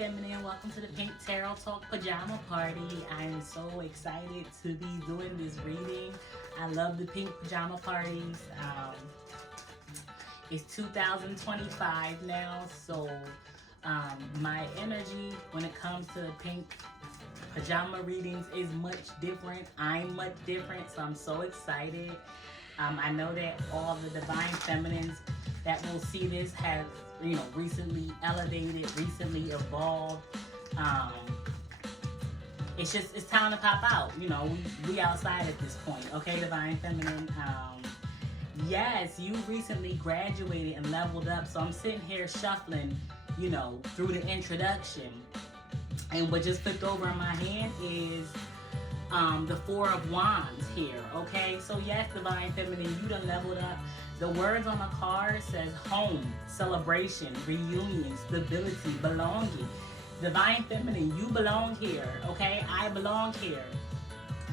Feminine. Welcome to the Pink Tarot Talk Pajama Party. I am so excited to be doing this reading. I love the Pink Pajama Parties. It's 2025 now, so my energy when it comes to the Pink Pajama readings is much different. I'm much different, so I'm so excited. I know that all the Divine Feminines that will see this have, recently elevated, recently evolved. It's time to pop out. We outside at this point, okay, Divine Feminine. Yes, you recently graduated and leveled up, so I'm sitting here shuffling, through the introduction. And what just flipped over in my hand is the Four of Wands here, okay? So yes, Divine Feminine, you done leveled up. The words on the card says home, celebration, reunion, stability, belonging. Divine Feminine, you belong here, okay? I belong here.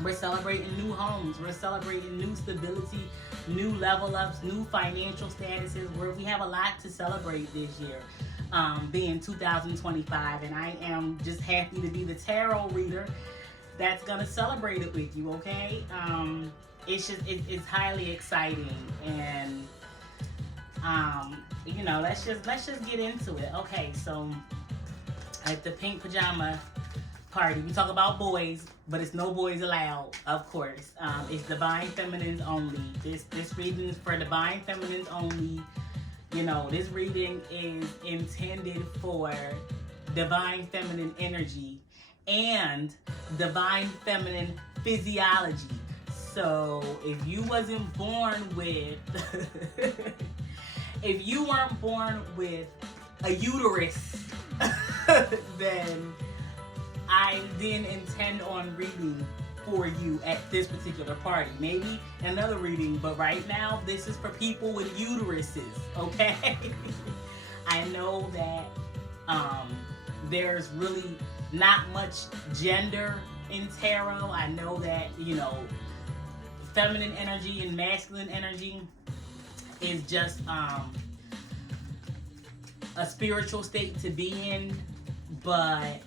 We're celebrating new homes. We're celebrating new stability, new level ups, new financial statuses. We have a lot to celebrate this year, being 2025. And I am just happy to be the tarot reader that's going to celebrate it with you, okay? It's highly exciting, and let's just get into it. Okay, so at the Pink Pajama Party, we talk about boys, but it's no boys allowed, of course. It's Divine Feminines only. This reading is for Divine Feminines only. This reading is intended for Divine Feminine energy and Divine Feminine physiology. So if you wasn't born with, if you weren't born with a uterus, then I didn't intend on reading for you at this particular party. Maybe another reading, but right now this is for people with uteruses, okay? I know that there's really not much gender in tarot. I know that, feminine energy and masculine energy is just a spiritual state to be in. But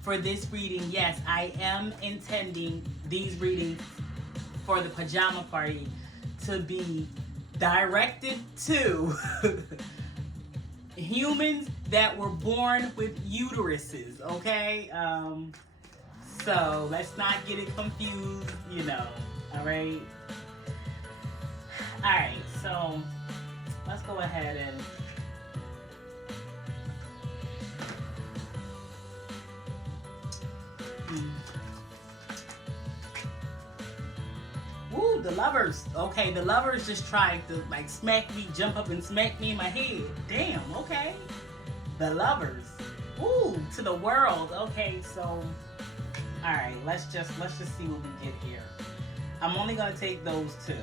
for this reading, yes, I am intending these readings for the Pajama Party to be directed to humans that were born with uteruses, okay? So let's not get it confused, all right? All right, so let's go ahead and Ooh, the Lovers. Okay, the Lovers just tried to smack me, jump up and smack me in my head. Damn, okay. The Lovers. Ooh, to the World. Okay, so alright, let's just see what we get here. I'm only gonna take those two,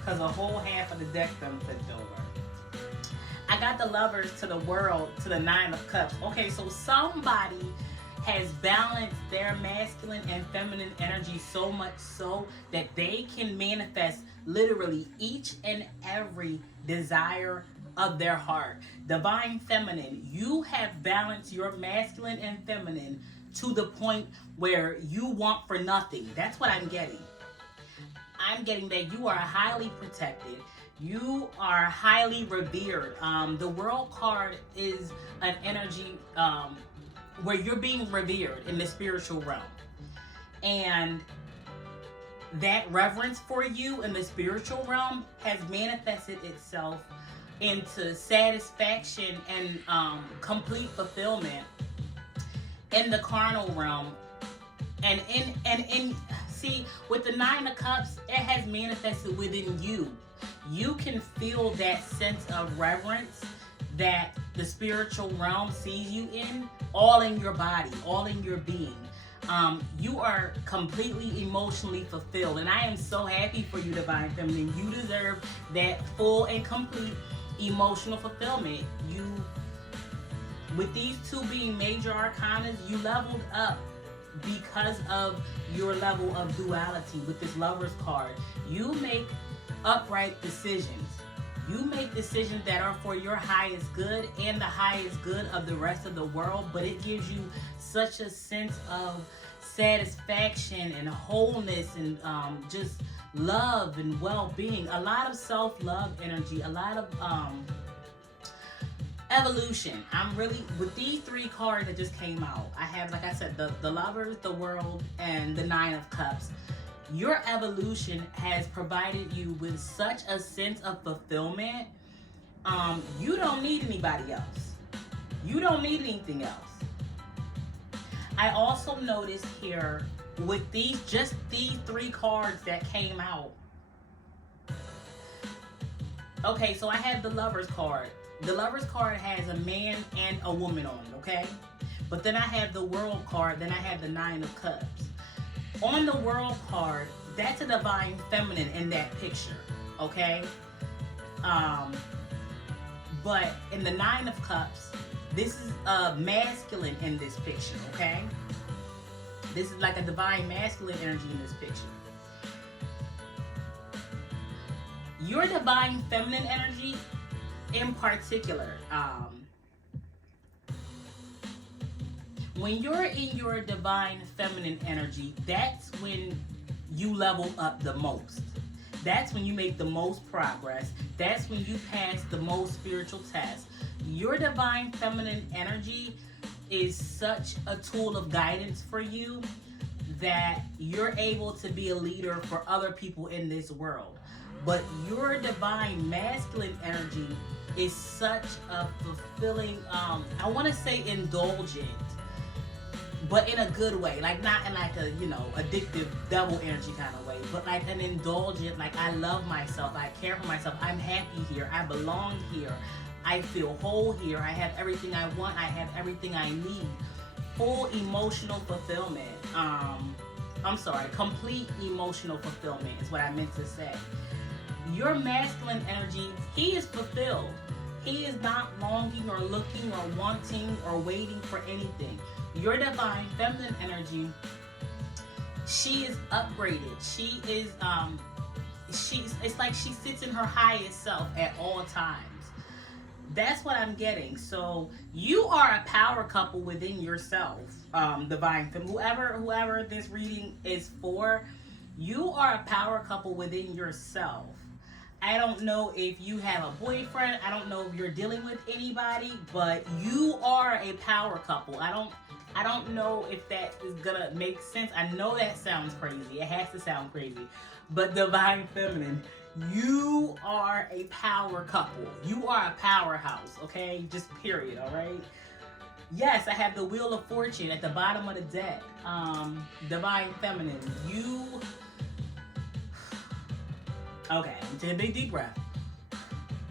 because a whole half of the deck done flipped over. I got the Lovers, to the World, to the Nine of Cups. Okay, so somebody has balanced their masculine and feminine energy so much so that they can manifest literally each and every desire of their heart. Divine Feminine, you have balanced your masculine and feminine to the point where you want for nothing. That's what I'm getting. I'm getting that you are highly protected. You are highly revered. The World card is an energy where you're being revered in the spiritual realm. And that reverence for you in the spiritual realm has manifested itself into satisfaction and complete fulfillment in the carnal realm. And see, with the Nine of Cups, it has manifested within you. You can feel that sense of reverence that the spiritual realm sees you in, all in your body, all in your being. You are completely emotionally fulfilled, and I am so happy for you, Divine Feminine. You deserve that full and complete emotional fulfillment. With these two being major arcanas, you leveled up because of your level of duality with this Lovers card. You make upright decisions. You make decisions that are for your highest good and the highest good of the rest of the world, but it gives you such a sense of satisfaction and wholeness and just love and well-being. A lot of self-love energy, a lot of evolution. I'm really with these three cards that just came out. I have, like I said, the Lovers, the World, and the Nine of Cups. Your evolution has provided you with such a sense of fulfillment. You don't need anybody else. You don't need anything else. I also noticed here with just these three cards that came out. Okay, so I have the Lovers card. The Lovers card has a man and a woman on it, okay? But then I have the World card, then I have the Nine of Cups. On the World card, that's a divine feminine in that picture, okay? But in the Nine of Cups, this is a masculine in this picture, okay? This is like a divine masculine energy in this picture. Your divine feminine energy in particular, when you're in your divine feminine energy, that's when you level up the most. That's when you make the most progress. That's when you pass the most spiritual tests. Your divine feminine energy is such a tool of guidance for you that you're able to be a leader for other people in this world. But your divine masculine energy is such a fulfilling, I want to say indulgent, but in a good way. Like not in like a, addictive double energy kind of way, but like an indulgent, like I love myself, I care for myself, I'm happy here, I belong here, I feel whole here, I have everything I want, I have everything I need. Full emotional fulfillment. Complete emotional fulfillment is what I meant to say. Your masculine energy, he is fulfilled. He is not longing or looking or wanting or waiting for anything. Your divine feminine energy, she is upgraded. She is, it's like she sits in her highest self at all times. That's what I'm getting. So you are a power couple within yourself, divine feminine. Whoever this reading is for, you are a power couple within yourself. I don't know if you have a boyfriend. I don't know if you're dealing with anybody, but you are a power couple. I don't know if that is gonna make sense. I know that sounds crazy. It has to sound crazy. But divine feminine, you are a power couple. You are a powerhouse, okay? Just period, all right? Yes, I have the Wheel of Fortune at the bottom of the deck. Divine feminine, you... Okay, take a big deep breath.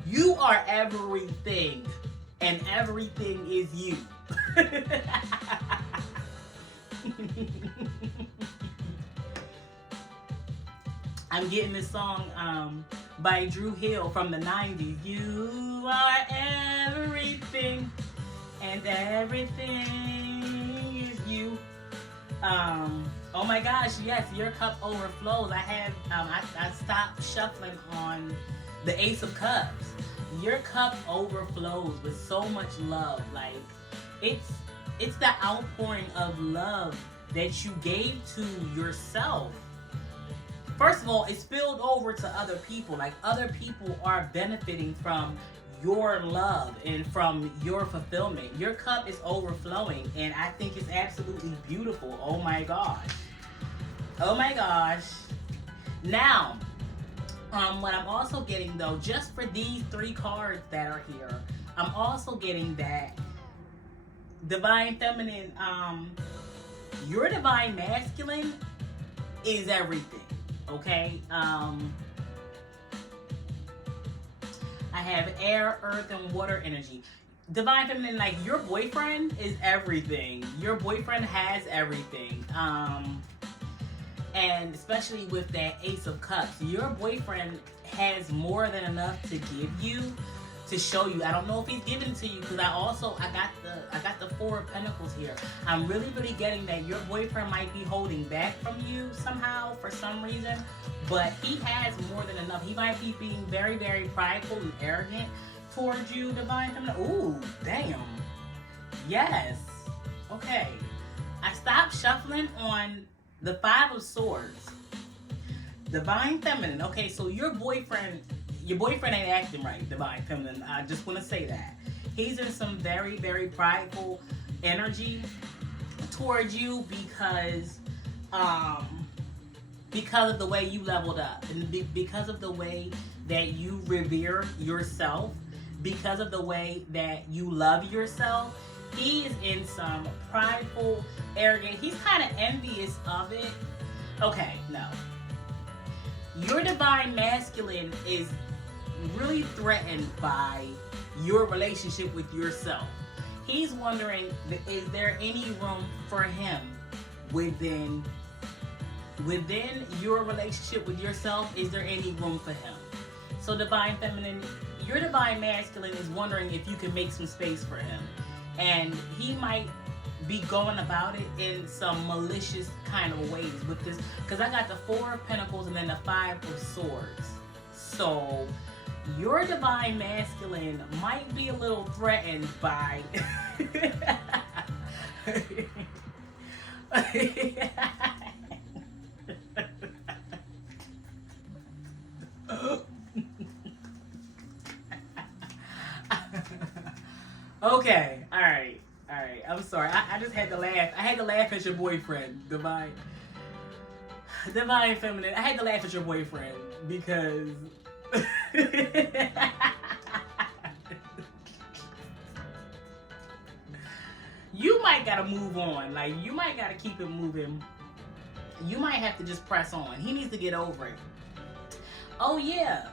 You are everything, and everything is you. I'm getting this song by Drew Hill from the 90s. You are everything, and everything is you. Oh my gosh, yes, your cup overflows. I have, I stopped shuffling on the Ace of Cups. Your cup overflows with so much love. Like, it's the outpouring of love that you gave to yourself. First of all, it spilled over to other people. Like, other people are benefiting from your love and from your fulfillment. Your cup is overflowing, and I think it's absolutely beautiful. Oh my gosh. Oh my gosh. Now, what I'm also getting though, just for these three cards that are here, I'm also getting that divine feminine, your divine masculine is everything, okay? I have air, earth, and water energy. Divine feminine, like your boyfriend is everything. Your boyfriend has everything. And especially with that Ace of Cups, your boyfriend has more than enough to give you. to show you. I don't know if he's giving it to you because I got the Four of Pentacles here. I'm really getting that your boyfriend might be holding back from you somehow for some reason, but he has more than enough. He might be being very prideful and arrogant towards you, Divine Feminine. Ooh, damn. Yes. Okay. I stopped shuffling on the Five of Swords. Divine Feminine. Okay, so your boyfriend ain't acting right, Divine Feminine. I just want to say that. He's in some very prideful energy towards you because of the way you leveled up and because of the way that you revere yourself, because of the way that you love yourself. He is in some prideful, arrogant. He's kind of envious of it. Okay, no. Your Divine Masculine is really threatened by your relationship with yourself. He's wondering, is there any room for him within your relationship with yourself? Is there any room for him? So Divine Feminine, your Divine Masculine is wondering if you can make some space for him. And he might be going about it in some malicious kind of ways with this, because I got the Four of Pentacles and then the Five of Swords. So your Divine Masculine might be a little threatened by okay, all right. I'm sorry. I just had to laugh. I had to laugh at your boyfriend, Divine Feminine. I had to laugh at your boyfriend because you might gotta move on. Like, you might gotta keep it moving. You might have to just press on. He needs to get over it. Oh yeah.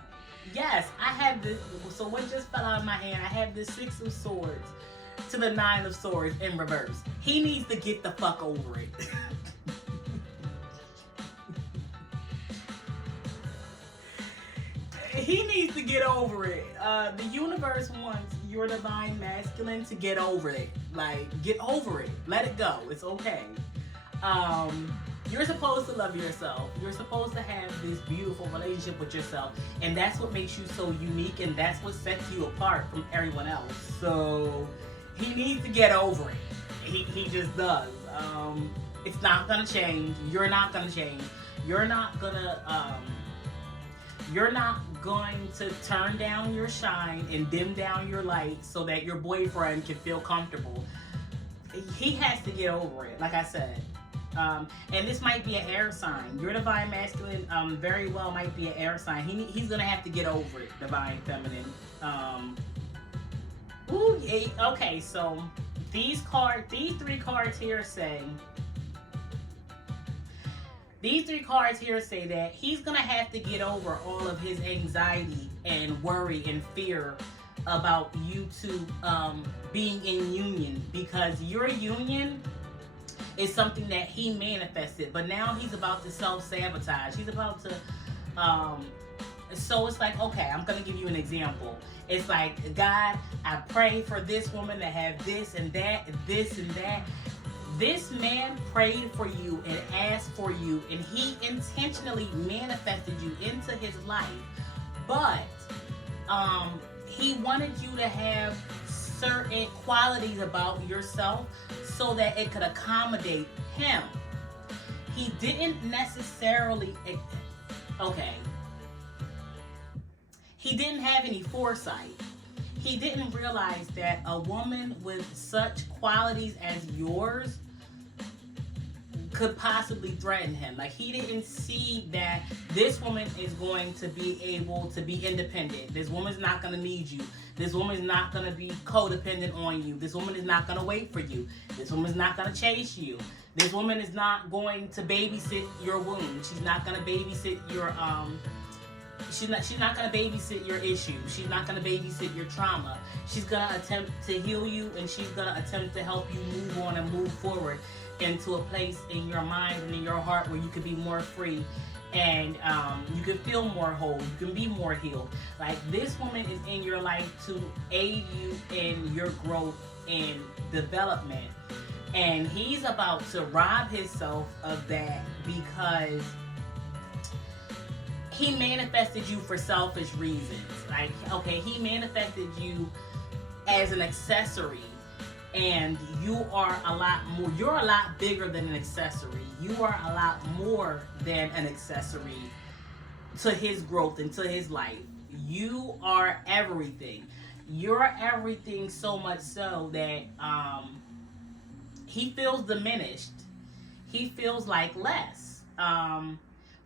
Yes, I have this. So what just fell out of my hand? I have this Six of Swords to the Nine of Swords in reverse. He needs to get the fuck over it. He needs to get over it. The universe wants your Divine Masculine to get over it. Like, get over it. Let it go. It's okay. You're supposed to love yourself. You're supposed to have this beautiful relationship with yourself. And that's what makes you so unique, and that's what sets you apart from everyone else. So he needs to get over it. He just does. It's not gonna change. You're not gonna change. You're not going to turn down your shine and dim down your light so that your boyfriend can feel comfortable. He has to get over it, like I said. And this might be an air sign. Your Divine Masculine very well might be an air sign. He's gonna have to get over it, Divine Feminine. Okay, so these three cards here say that he's gonna have to get over all of his anxiety and worry and fear about you two being in union, because your union is something that he manifested, but now he's about to self-sabotage. He's about to so it's like, okay, I'm gonna give you an example. It's like, God, I pray for this woman to have this and that and this and that. This man prayed for you and asked for you, and he intentionally manifested you into his life. But he wanted you to have certain qualities about yourself so that it could accommodate him. He didn't necessarily, he didn't have any foresight. He didn't realize that a woman with such qualities as yours could possibly threaten him. Like, he didn't see that this woman is going to be able to be independent. This woman's not going to need you. This woman's not going to be codependent on you. This woman is not going to wait for you. This woman's not going to chase you. This woman is not going to babysit your wound. She's not going to babysit your She's not gonna babysit your issues. She's not gonna babysit your trauma. She's gonna attempt to heal you, and she's gonna attempt to help you move on and move forward into a place in your mind and in your heart where you could be more free and you can feel more whole, you can be more healed. Like, this woman is in your life to aid you in your growth and development, and he's about to rob himself of that because he manifested you for selfish reasons. Like, okay, he manifested you as an accessory, and you are a lot more, you're a lot bigger than an accessory. You are a lot more than an accessory to his growth and to his life. You are everything. You're everything, so much so that he feels diminished. He feels like less.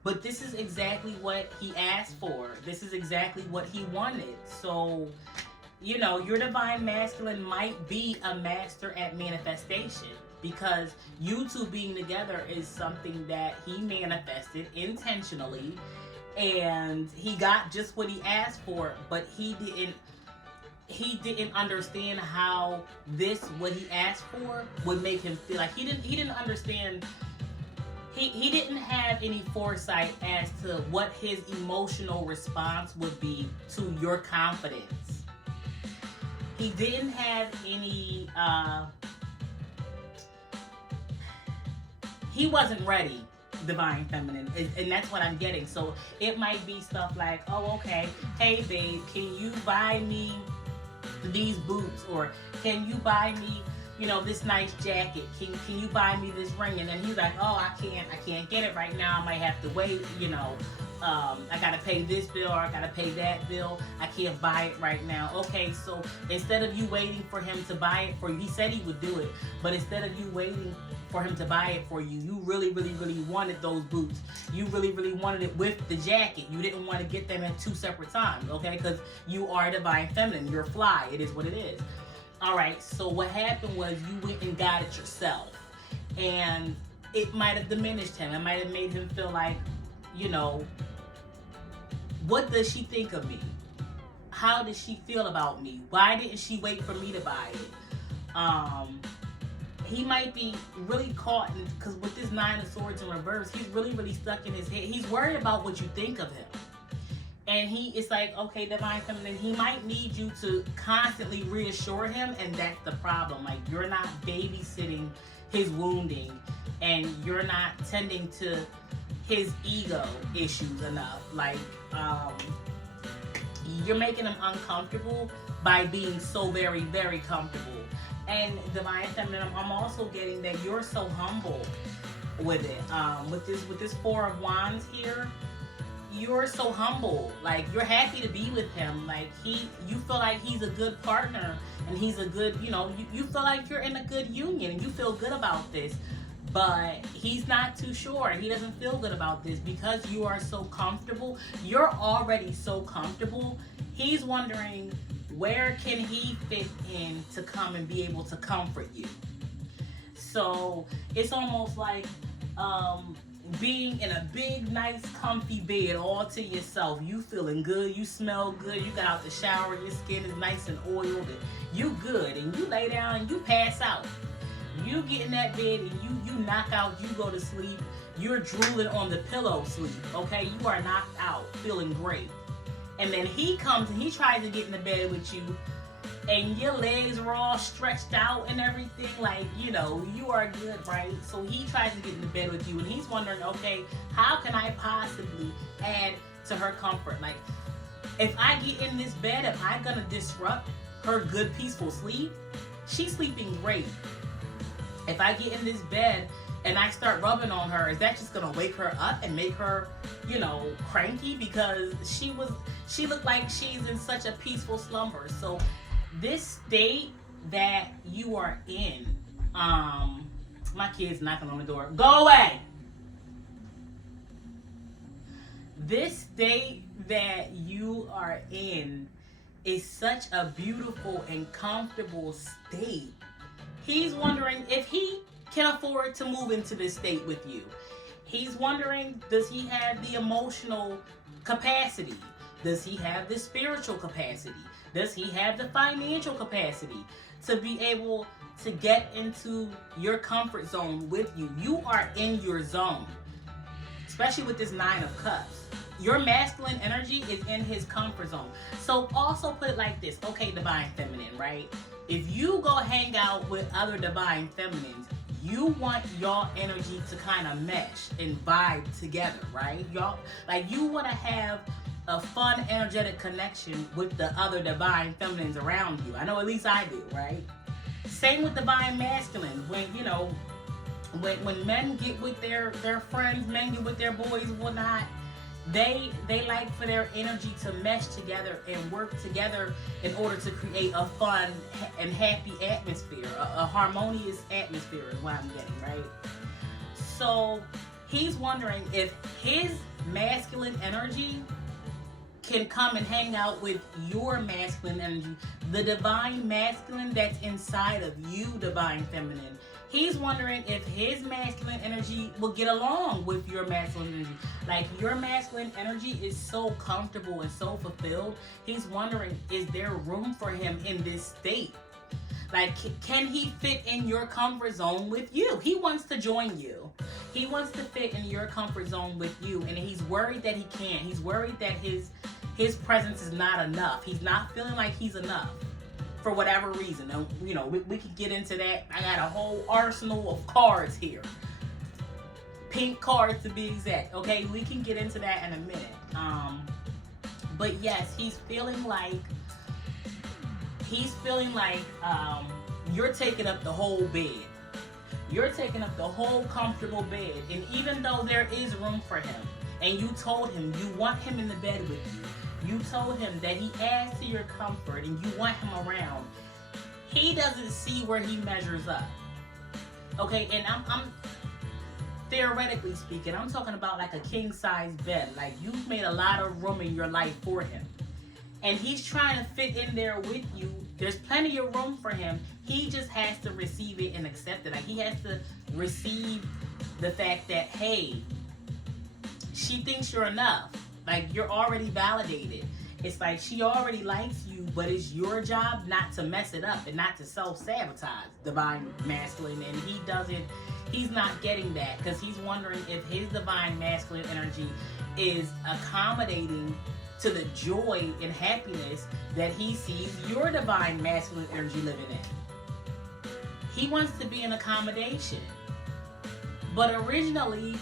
But this is exactly what he asked for. This is exactly what he wanted. So, you know, your divine masculine might be a master at manifestation, because you two being together is something that he manifested intentionally, and he got just what he asked for, but he didn't understand how this, what he asked for, would make him feel. Like, he didn't understand. He didn't have any foresight as to what his emotional response would be to your confidence. He didn't have any, he wasn't ready, divine feminine, and that's what I'm getting. So it might be stuff like, oh, okay, hey babe, can you buy me these boots, or can you buy me, you know, this nice jacket, can you buy me this ring? And then he's like, oh, I can't get it right now, I might have to wait, you know, I gotta pay this bill, or I gotta pay that bill, I can't buy it right now. Okay, so instead of you waiting for him to buy it for you, he said he would do it, but instead of you waiting for him to buy it for you, you really, really, really wanted those boots. You really, really wanted it with the jacket. You didn't want to get them at two separate times, okay? Because you are divine feminine. You're fly. It is what it is. All right, so what happened was you went and got it yourself. And it might have diminished him. It might have made him feel like, you know, what does she think of me? How does she feel about me? Why didn't she wait for me to buy it? He might be really caught, because with this Nine of Swords in reverse, he's really, really stuck in his head. He's worried about what you think of him. And it's like, okay, divine feminine, he might need you to constantly reassure him, and that's the problem. Like, you're not babysitting his wounding, and you're not tending to his ego issues enough. Like, you're making him uncomfortable by being so very, very comfortable. And divine feminine, I'm also getting that you're so humble with it. With this Four of Wands here, you're so humble. Like, you're happy to be with him. Like, you feel like he's a good partner, and he's a good, you know, you feel like you're in a good union, and you feel good about this. But he's not too sure. He doesn't feel good about this because you are so comfortable. You're already so comfortable. He's wondering, where can he fit in to come and be able to comfort you? So it's almost like being in a big, nice, comfy bed all to yourself. You feeling good, you smell good, you got out the shower, your skin is nice and oiled, and you good, and you lay down and you pass out. You get in that bed and you knock out, you go to sleep, you're drooling on the pillow sleep, okay? You are knocked out, feeling great. And then he comes and he tries to get in the bed with you, and your legs are all stretched out and everything, like, you know, you are good, right? So he tries to get in the bed with you, and he's wondering, okay, how can I possibly add to her comfort? Like, if I get in this bed, am I gonna disrupt her good, peaceful sleep? She's sleeping great. If I get in this bed and I start rubbing on her, is that just gonna wake her up and make her, you know, cranky? Because she looked like she's in such a peaceful slumber. So this state that you are in, my kid's knocking on the door. Go away! This state that you are in is such a beautiful and comfortable state. He's wondering if he can afford to move into this state with you. He's wondering, does he have the emotional capacity? Does he have the spiritual capacity? Does he have the financial capacity to be able to get into your comfort zone with you? You are in your zone. especially with this Nine of Cups. Your masculine energy is in his comfort zone. So also put it like this. Okay, divine feminine, right? If you go hang out with other divine feminines, you want y'all energy to kind of mesh and vibe together, right? Y'all, like, you want to have a fun, energetic connection with the other divine feminines around you. I know at least I do, right? Same with divine masculine. When, you know, when men get with their friends, men get with their boys and whatnot, they like for their energy to mesh together and work together in order to create a fun and happy atmosphere, a harmonious atmosphere is what I'm getting, right? So he's wondering if his masculine energy can come and hang out with your masculine energy, the divine masculine that's inside of you, divine feminine. He's wondering if his masculine energy will get along with your masculine energy. Like, your masculine energy is so comfortable and so fulfilled. He's wondering, is there room for him in this state? Like, can he fit in your comfort zone with you? He wants to join you. He wants to fit in your comfort zone with you, and he's worried that he can't. He's worried that his presence is not enough. He's not feeling like he's enough. For whatever reason. And, you know, we could get into that. I got a whole arsenal of cards here. Pink cards to be exact. Okay, we can get into that in a minute. But yes, he's feeling like you're taking up the whole bed. You're taking up the whole comfortable bed. And even though there is room for him, and you told him you want him in the bed with you, you told him that he adds to your comfort and you want him around, he doesn't see where he measures up. Okay, and I'm theoretically speaking, I'm talking about like a king size bed. Like, you've made a lot of room in your life for him, and he's trying to fit in there with you. There's plenty of room for him. He just has to receive it and accept it. Like, he has to receive the fact that, hey, she thinks you're enough. Like, you're already validated. It's like she already likes you, but it's your job not to mess it up and not to self-sabotage, divine masculine. And he's not getting that, because he's wondering if his divine masculine energy is accommodating to the joy and happiness that he sees your divine masculine energy living in. He wants to be an accommodation. But originally,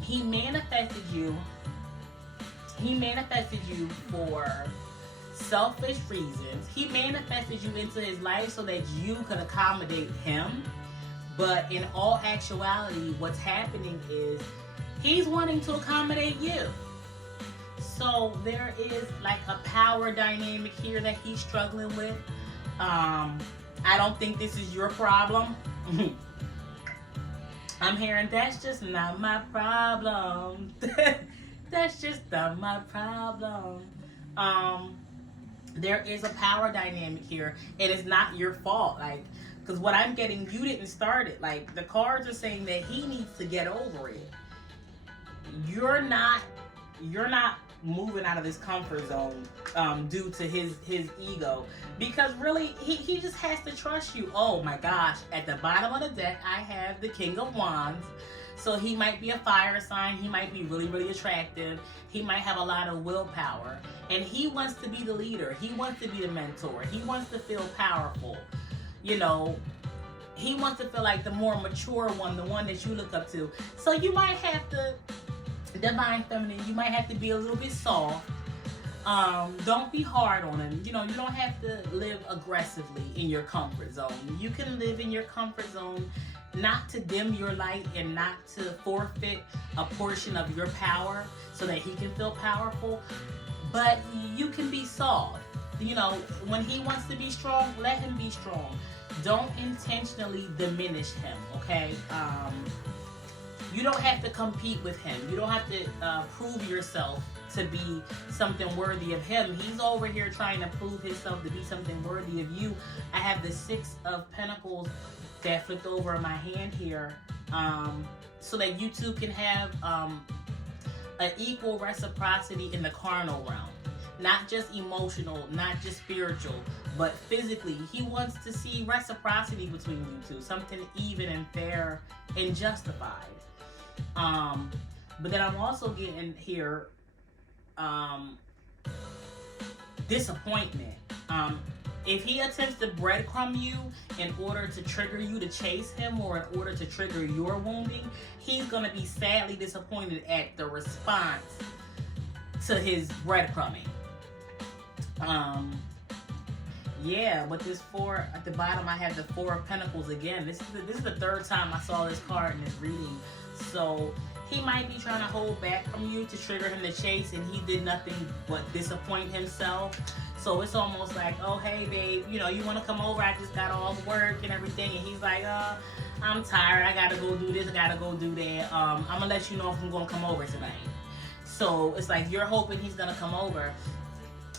he manifested you for selfish reasons. He manifested you into his life so that you could accommodate him. But in all actuality, what's happening is he's wanting to accommodate you. So there is like a power dynamic here that he's struggling with. I don't think this is your problem. I'm hearing, that's just not my problem. That's just not my problem. There is a power dynamic here, and it's not your fault. Like, because what I'm getting, you didn't start it. Like, the cards are saying that he needs to get over it. You're not moving out of his comfort zone due to his ego, because really he just has to trust you. Oh my gosh, at the bottom of the deck I have the King of Wands. So he might be a fire sign. He might be really, really attractive. He might have a lot of willpower. And he wants to be the leader. He wants to be the mentor. He wants to feel powerful. You know, he wants to feel like the more mature one, the one that you look up to. So you might have to, divine feminine, you might have to be a little bit soft. Don't be hard on him. You know, you don't have to live aggressively in your comfort zone. You can live in your comfort zone, not to dim your light and not to forfeit a portion of your power so that he can feel powerful. But you can be soft. You know, when he wants to be strong, let him be strong. Don't intentionally diminish him, okay? You don't have to compete with him. You don't have to prove yourself to be something worthy of him. He's over here trying to prove himself to be something worthy of you. I have the Six of Pentacles that flipped over in my hand here, so that you two can have an equal reciprocity in the carnal realm. Not just emotional, not just spiritual, but physically. He wants to see reciprocity between you two, something even and fair and justified. But then I'm also getting here um, disappointment. If he attempts to breadcrumb you in order to trigger you to chase him or in order to trigger your wounding, he's going to be sadly disappointed at the response to his breadcrumbing. Yeah, with this four at the bottom, I have the Four of Pentacles again. This is the third time I saw this card in this reading. So he might be trying to hold back from you to trigger him to chase, and he did nothing but disappoint himself. So it's almost like, oh, hey, babe, you know, you want to come over? I just got all the work and everything. And he's like, I'm tired. I got to go do this. I got to go do that. I'm going to let you know if I'm going to come over tonight. So it's like you're hoping he's going to come over.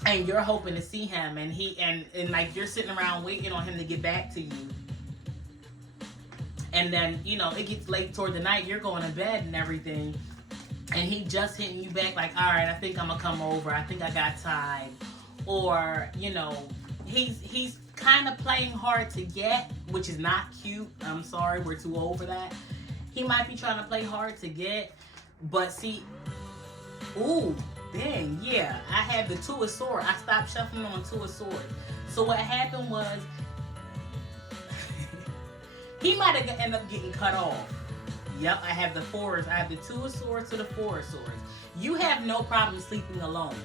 And you're hoping to see him. And like you're sitting around waiting on him to get back to you. And then, you know, it gets late toward the night. You're going to bed and everything. And he just hitting you back like, all right, I think I'm going to come over. I think I got time. Or, you know, he's kind of playing hard to get, which is not cute. I'm sorry, we're too old for that. He might be trying to play hard to get, but see, ooh, dang, yeah, I had the Two of Swords. I stopped shuffling on Two of Swords. So what happened was, he might have ended up getting cut off. Yep, I have the Fours. I have the Two of Swords to the Four of Swords. You have no problem sleeping alone.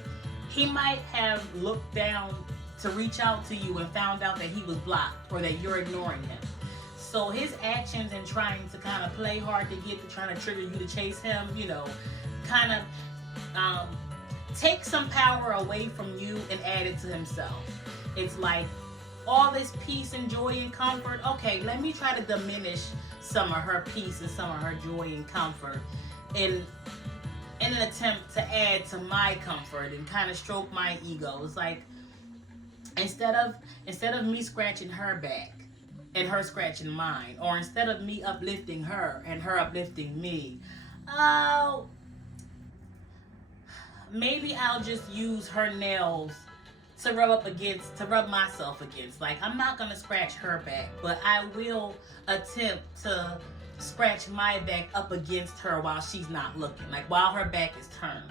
He might have looked down to reach out to you and found out that he was blocked or that you're ignoring him. So his actions in trying to kind of play hard to get to trying to trigger you to chase him, you know, kind of take some power away from you and add it to himself. It's like all this peace and joy and comfort. Okay, let me try to diminish some of her peace and some of her joy and comfort in an attempt to add to my comfort and kind of stroke my ego. It's like instead of me scratching her back and her scratching mine, or instead of me uplifting her and her uplifting me, maybe I'll just use her nails to rub myself against. Like, I'm not gonna scratch her back, but I will attempt to scratch my back up against her while she's not looking, like while her back is turned.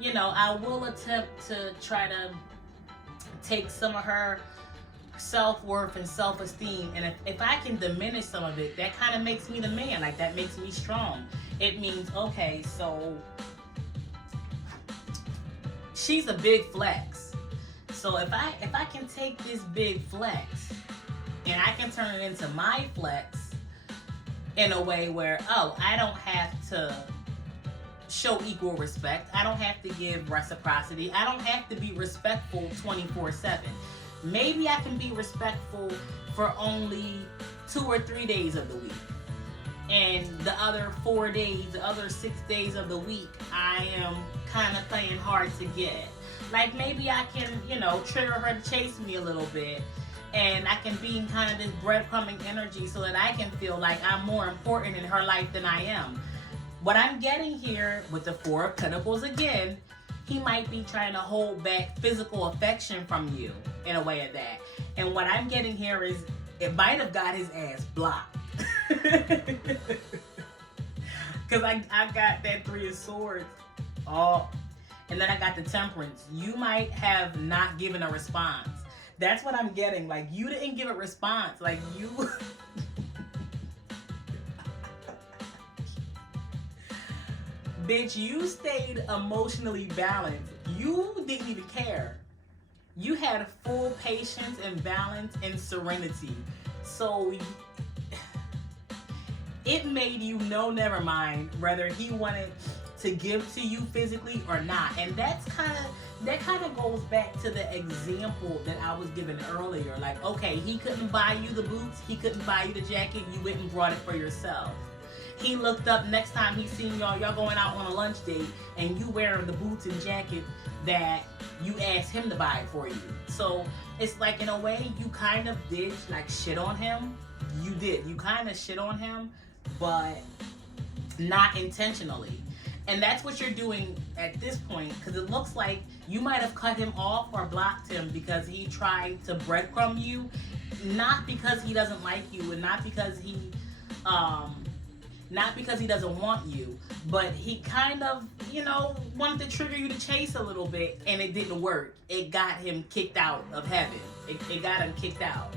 You know, I will attempt to try to take some of her self-worth and self-esteem, and if I can diminish some of it, that kind of makes me the man. Like, that makes me strong. It means, okay, so she's a big flex. So if I can take this big flex and I can turn it into my flex in a way where, I don't have to show equal respect. I don't have to give reciprocity. I don't have to be respectful 24/7. Maybe I can be respectful for only 2 or 3 days of the week. And the other 4 days, the other 6 days of the week, I am kind of playing hard to get. Like, maybe I can, you know, trigger her to chase me a little bit. And I can be in kind of this breadcrumbing energy so that I can feel like I'm more important in her life than I am. What I'm getting here with the Four of Pentacles again, he might be trying to hold back physical affection from you in a way of that. And what I'm getting here is it might have got his ass blocked. Because I got that Three of Swords. Oh, and then I got the Temperance. You might have not given a response. That's what I'm getting. Like, you didn't give a response. Like, you... Bitch, you stayed emotionally balanced. You didn't even care. You had full patience and balance and serenity. So it made you know, never mind whether he wanted to give to you physically or not. And that kind of goes back to the example that I was given earlier. Like, okay, he couldn't buy you the boots, he couldn't buy you the jacket, you went and brought it for yourself. He looked up next time he seen y'all going out on a lunch date and you wearing the boots and jacket that you asked him to buy it for you. So it's like, in a way, you kind of did like shit on him. You did. You kind of shit on him, but not intentionally. And that's what you're doing at this point, because it looks like you might have cut him off or blocked him because he tried to breadcrumb you, not because he doesn't like you, and not because he Not because he doesn't want you, but he kind of, wanted to trigger you to chase a little bit, and it didn't work. It got him kicked out of heaven. It got him kicked out.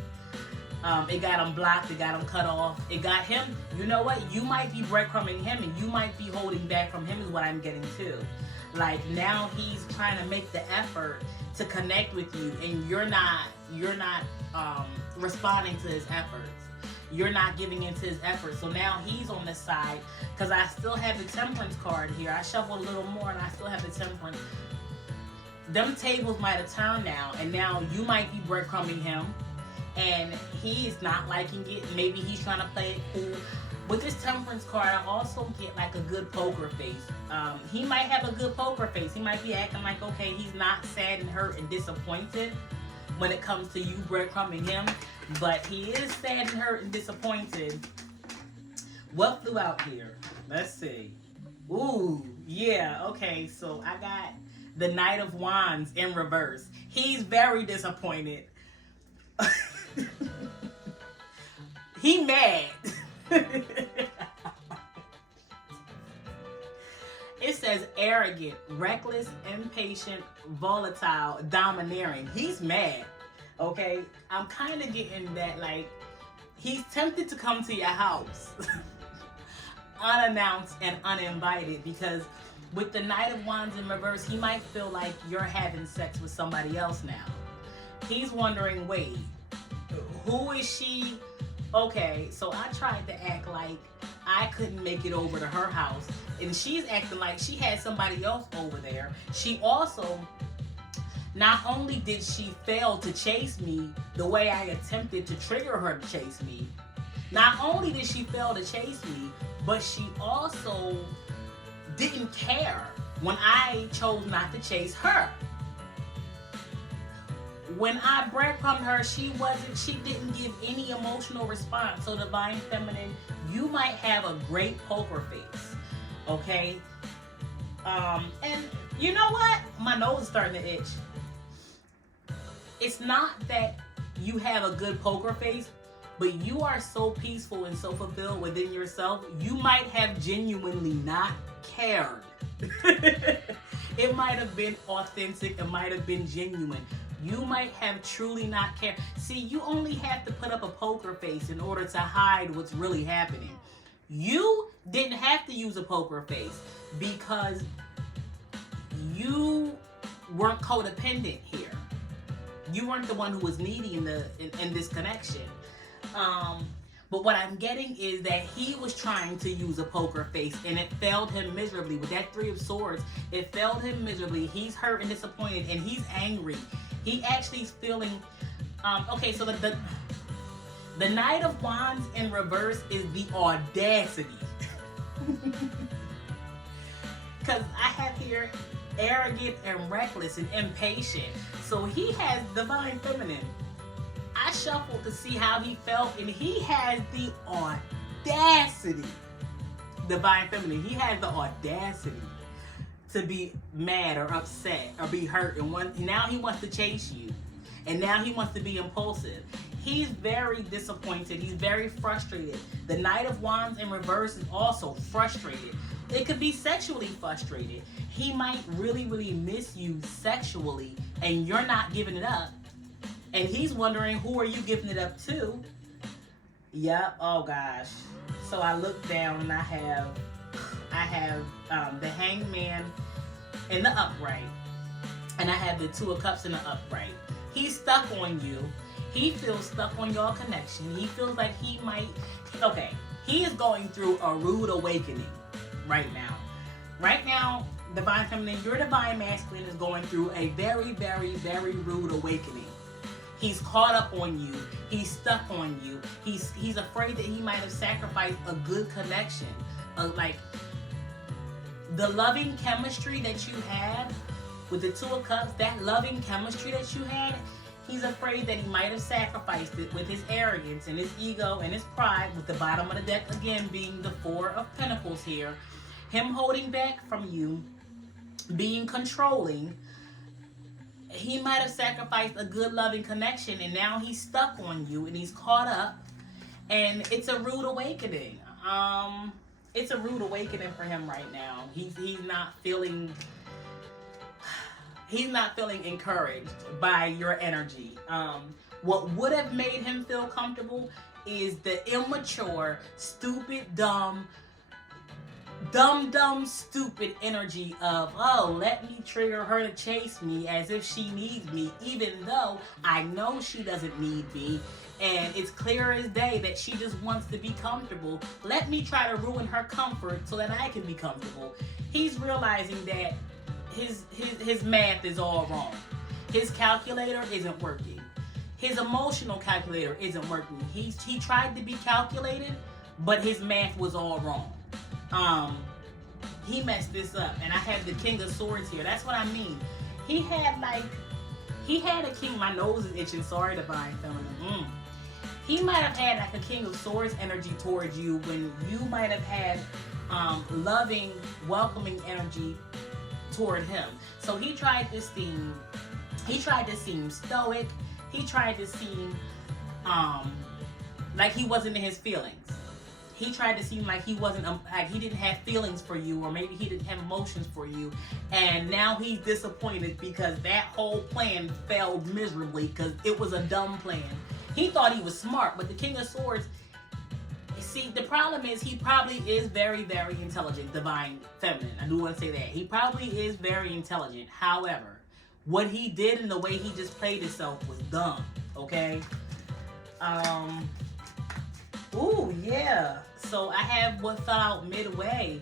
It got him blocked. It got him cut off. It got him. You know what? You might be breadcrumbing him, and you might be holding back from him. Is what I'm getting to. Like, now he's trying to make the effort to connect with you, and you're not responding to his efforts. You're not giving into his efforts. So now he's on the side, because I still have the temperance card here. I shuffled a little more, and I still have the temperance. Them tables might have turned now, and now you might be breadcrumbing him, and he is not liking it. Maybe he's trying to play it cool. With this temperance card, I also get like a good poker face. He might have a good poker face. He might be acting like, okay, he's not sad and hurt and disappointed when it comes to you breadcrumbing him, but he is sad and hurt and disappointed. What flew out here? Let's see. Ooh, yeah, okay, so I got the Knight of Wands in reverse. He's very disappointed. He mad. It says arrogant, reckless, impatient, volatile, domineering. He's mad. Okay? I'm kind of getting that, like, he's tempted to come to your house unannounced and uninvited, because with the Knight of Wands in reverse, he might feel like you're having sex with somebody else now. He's wondering, wait, who is she? Okay, so I tried to act like I couldn't make it over to her house, and she's acting like she had somebody else over there. She also, not only did she fail to chase me the way I attempted to trigger her to chase me, not only did she fail to chase me, but she also didn't care when I chose not to chase her. When I breadcrumbed her, she didn't give any emotional response. So Divine Feminine, you might have a great poker face, okay? And you know what? My nose is starting to itch. It's not that you have a good poker face, but you are so peaceful and so fulfilled within yourself, you might have genuinely not cared. It might have been authentic, it might have been genuine. You might have truly not cared. See, you only have to put up a poker face in order to hide what's really happening. You didn't have to use a poker face because you weren't codependent here. You weren't the one who was needy in this connection. But what I'm getting is that he was trying to use a poker face, and it failed him miserably. With that Three of Swords, it failed him miserably. He's hurt and disappointed, and he's angry. He actually is feeling, okay, so the Knight of Wands in reverse is the audacity. Because I have here arrogant and reckless and impatient. So he has Divine Feminine. I shuffled to see how he felt, and he has the audacity. Divine Feminine, he has the audacity to be mad or upset or be hurt, and now he wants to chase you, and now he wants to be impulsive. He's very disappointed. He's very frustrated. The Knight of Wands in reverse is also frustrated. It could be sexually frustrated. He might really, really miss you sexually, and you're not giving it up. And he's wondering, who are you giving it up to? Yep. Oh gosh. So I look down and I have the Hangman in the upright, and I have the Two of Cups in the upright. He's stuck on you. He feels stuck on your connection. He feels like he might. Okay. He is going through a rude awakening right now. Right now, Divine Feminine, your Divine Masculine is going through a very, very, very rude awakening. He's caught up on you. He's stuck on you. He's afraid that he might have sacrificed a good connection. Like the loving chemistry that you had with the Two of Cups, that loving chemistry that you had, he's afraid that he might have sacrificed it with his arrogance and his ego and his pride, with the bottom of the deck again being the Four of Pentacles here. Him holding back from you, being controlling. He might have sacrificed a good loving connection, and now he's stuck on you and he's caught up, and it's a rude awakening. it's a rude awakening for him right now. He's not feeling encouraged by your energy. What would have made him feel comfortable is the immature, stupid, dumb, stupid energy of, oh, let me trigger her to chase me as if she needs me, even though I know she doesn't need me. And it's clear as day that she just wants to be comfortable. Let me try to ruin her comfort so that I can be comfortable. He's realizing that his math is all wrong. His calculator isn't working. His emotional calculator isn't working. He tried to be calculated, but his math was all wrong. He messed this up. And I have the King of Swords here. That's what I mean. He had a king. My nose is itching. Sorry, Divine Feminine. He might have had like a King of Swords energy towards you when you might have had loving, welcoming energy toward him. So he tried to seem stoic. He tried to seem like he wasn't in his feelings. He tried to seem like he wasn't like he didn't have feelings for you, or maybe he didn't have emotions for you. And now he's disappointed because that whole plan failed miserably because it was a dumb plan. He thought he was smart, but the King of Swords, see, the problem is he probably is very, very intelligent, Divine Feminine. I do want to say that. He probably is very intelligent. However, what he did and the way he just played himself was dumb, okay? Ooh, yeah. So I have what fell out midway.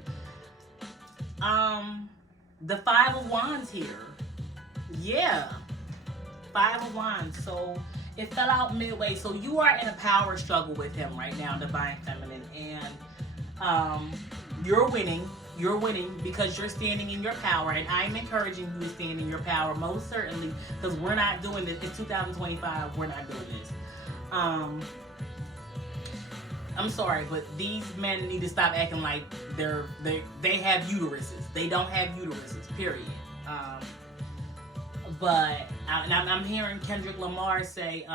The Five of Wands here. Yeah. Five of Wands. So it fell out midway. So you are in a power struggle with him right now, Divine Feminine. And you're winning. You're winning because you're standing in your power. And I'm encouraging you to stand in your power, most certainly. Because we're not doing this. It's 2025. We're not doing this. I'm sorry, but these men need to stop acting like they have uteruses. They don't have uteruses, period. But I'm hearing Kendrick Lamar say,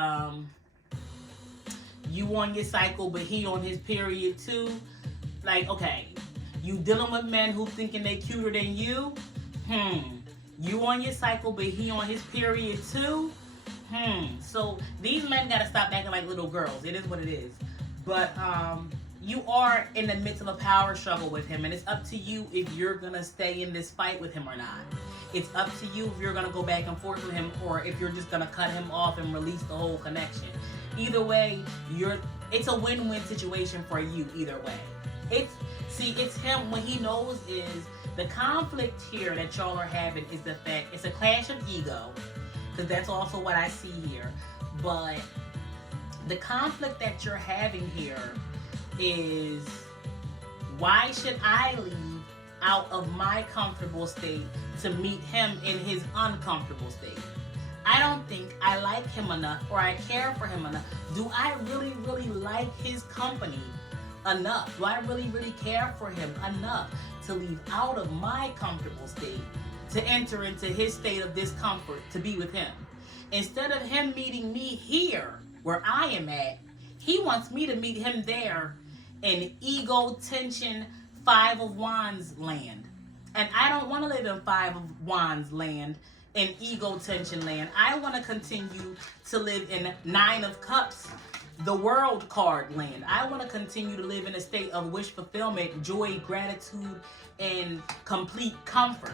you on your cycle, but he on his period too. Like, okay, you dealing with men who thinking they cuter than you? You on your cycle, but he on his period too? So these men gotta stop acting like little girls. It is what it is. But you are in the midst of a power struggle with him, and it's up to you if you're gonna stay in this fight with him or not. It's up to you if you're gonna go back and forth with him, or if you're just gonna cut him off and release the whole connection. Either way, it's a win-win situation for you. Either way, it's him. What he knows is the conflict here that y'all are having is the fact it's a clash of ego, because that's also what I see here. But the conflict that you're having here is, why should I leave out of my comfortable state to meet him in his uncomfortable state? I don't think I like him enough, or I care for him enough. Do I really, really like his company enough? Do I really, really care for him enough to leave out of my comfortable state to enter into his state of discomfort to be with him? Instead of him meeting me here where I am at, he wants me to meet him there in ego, tension, Five of Wands land. And I don't want to live in Five of Wands land, in ego, tension land. I want to continue to live in Nine of Cups, the World card land. I want to continue to live in a state of wish fulfillment, joy, gratitude, and complete comfort.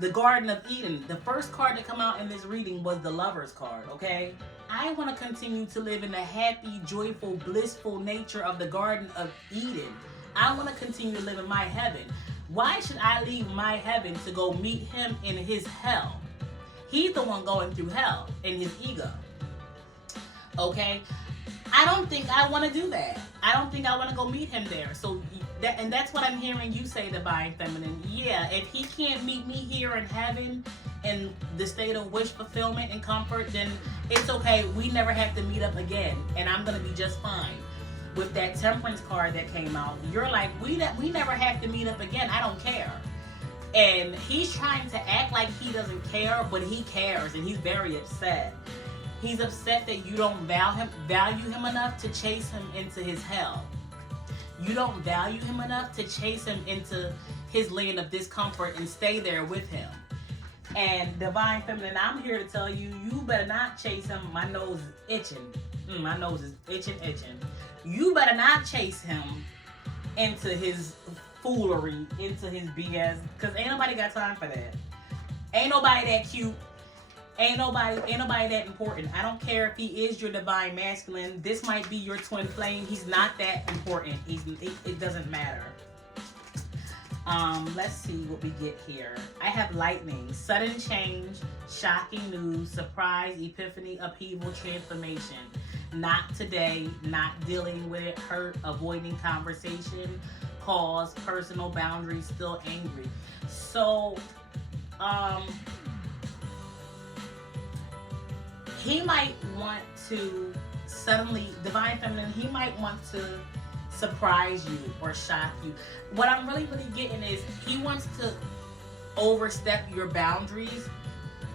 The Garden of Eden. The first card to come out in this reading was the Lover's card, okay? I want to continue to live in the happy, joyful, blissful nature of the Garden of Eden. I want to continue to live in my heaven. Why should I leave my heaven to go meet him in his hell? He's the one going through hell in his ego. Okay? I don't think I want to do that. I don't think I want to go meet him there. So that's what I'm hearing you say, Divine Feminine. Yeah, if he can't meet me here in heaven in the state of wish fulfillment and comfort, then it's okay. We never have to meet up again, and I'm gonna be just fine. With that Temperance card that came out, you're like, we never have to meet up again. I don't care. And he's trying to act like he doesn't care, but he cares, and he's very upset. He's upset that you don't value him enough to chase him into his hell. You don't value him enough to chase him into his land of discomfort and stay there with him. And Divine Feminine, I'm here to tell you, you better not chase him. My nose is itching. My nose is itching. You better not chase him into his foolery, into his BS, because ain't nobody got time for that. Ain't nobody that cute. Ain't nobody that important. I don't care if he is your divine masculine. This might be your twin flame. He's not that important. It doesn't matter. Let's see what we get here. I have lightning, sudden change, shocking news, surprise, epiphany, upheaval, transformation. Not today, not dealing with it, hurt, avoiding conversation, cause, personal boundaries, still angry. So, he might want to suddenly, Divine Feminine, he might want to surprise you or shock you. What I'm really getting is he wants to overstep your boundaries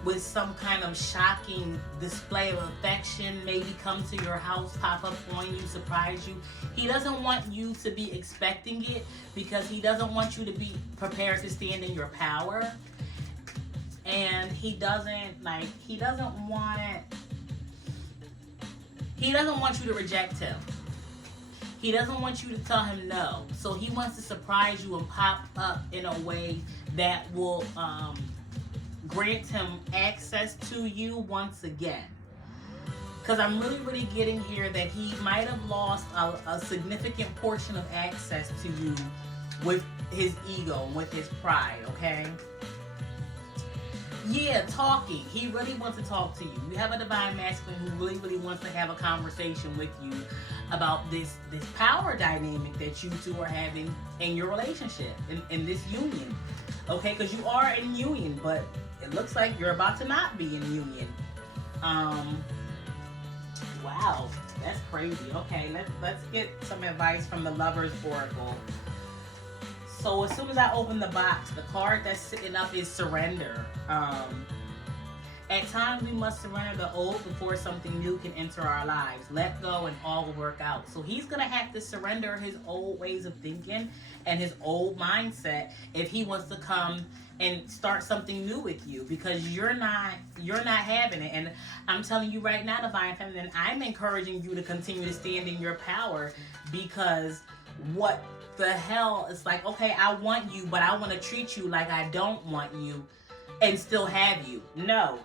with some kind of shocking display of affection, maybe come to your house, pop up on you, surprise you. He doesn't want you to be expecting it because he doesn't want you to be prepared to stand in your power. And he doesn't want you to reject him. He doesn't want you to tell him no. So he wants to surprise you and pop up in a way that will grant him access to you once again. Because I'm really getting here that he might have lost a significant portion of access to you with his ego, with his pride, okay? Yeah, talking. He really wants to talk to you. You have a divine masculine who really wants to have a conversation with you about this power dynamic that you two are having in your relationship, in this union. Okay, because you are in union, but it looks like you're about to not be in union. Wow, that's crazy. Okay, let's get some advice from the Lover's Oracle. So as soon as I open the box, the card that's sitting up is surrender. At times we must surrender the old before something new can enter our lives. Let go and all will work out. So he's going to have to surrender his old ways of thinking and his old mindset if he wants to come and start something new with you, because you're not having it. And I'm telling you right now, Divine Feminine, I'm encouraging you to continue to stand in your power, because what the hell, it's like, okay, I want you, but I want to treat you like I don't want you and still have you. No,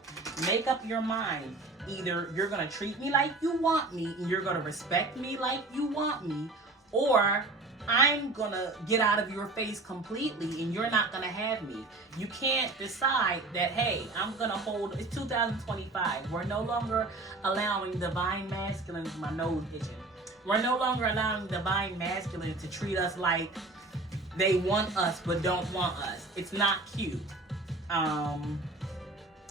make up your mind. Either you're going to treat me like you want me and you're going to respect me like you want me, or I'm going to get out of your face completely and you're not going to have me. You can't decide that, hey, I'm going to hold, it's 2025. We're no longer allowing divine masculines, my nose itching. We're no longer allowing divine masculine to treat us like they want us but don't want us. It's not cute.